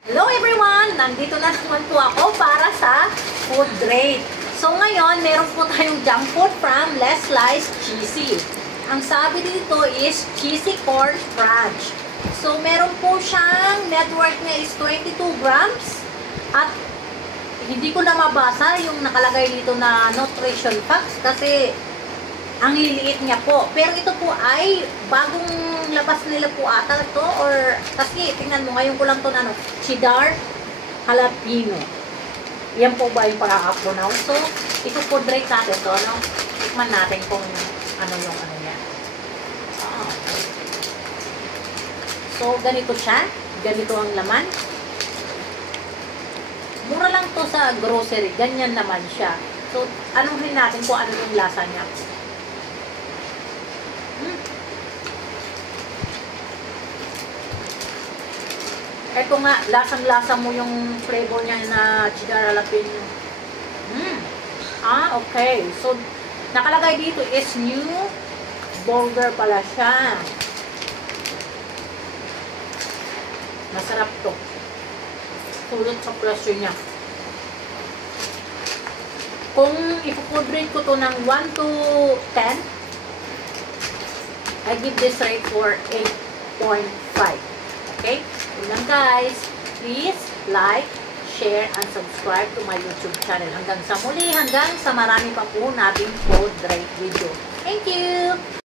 Hello everyone! Nandito na naman po ako para sa food rate. So ngayon, meron po tayong junk food from Les Slice Cheesy. Ang sabi dito is cheesy corn fudge. So meron po siyang net worth niya is 22 grams. At hindi ko na mabasa yung nakalagay dito na nutrition facts kasi ang liliit niya po. Pero ito po ay bagong labas nila po ata ito, or kasi tingnan mo, ngayon ko lang ito na cheddar jalapeno. Yan po ba yung pag-a-pronounce? So, ito po direct natin to, no? Tikman natin kung ano yung ano niya. Okay. So, ganito siya. Ganito ang laman. Mura lang to sa grocery. Ganyan naman siya. So, anuhin natin kung ano yung lasa niya. Ito nga, lasang-lasa mo yung flavor niya na cheddar jalapeno. Okay. So, nakalagay dito is new burger pala siya. Masarap to. Sulit sa presyo niya. Kung ipo-food rate ko to ng 1 to 10, I give this rate for 8.5. Okay? Yun lang guys. Please like, share, and subscribe to my YouTube channel. Hanggang sa muli, hanggang sa marami pa po nating food rate video. Thank you!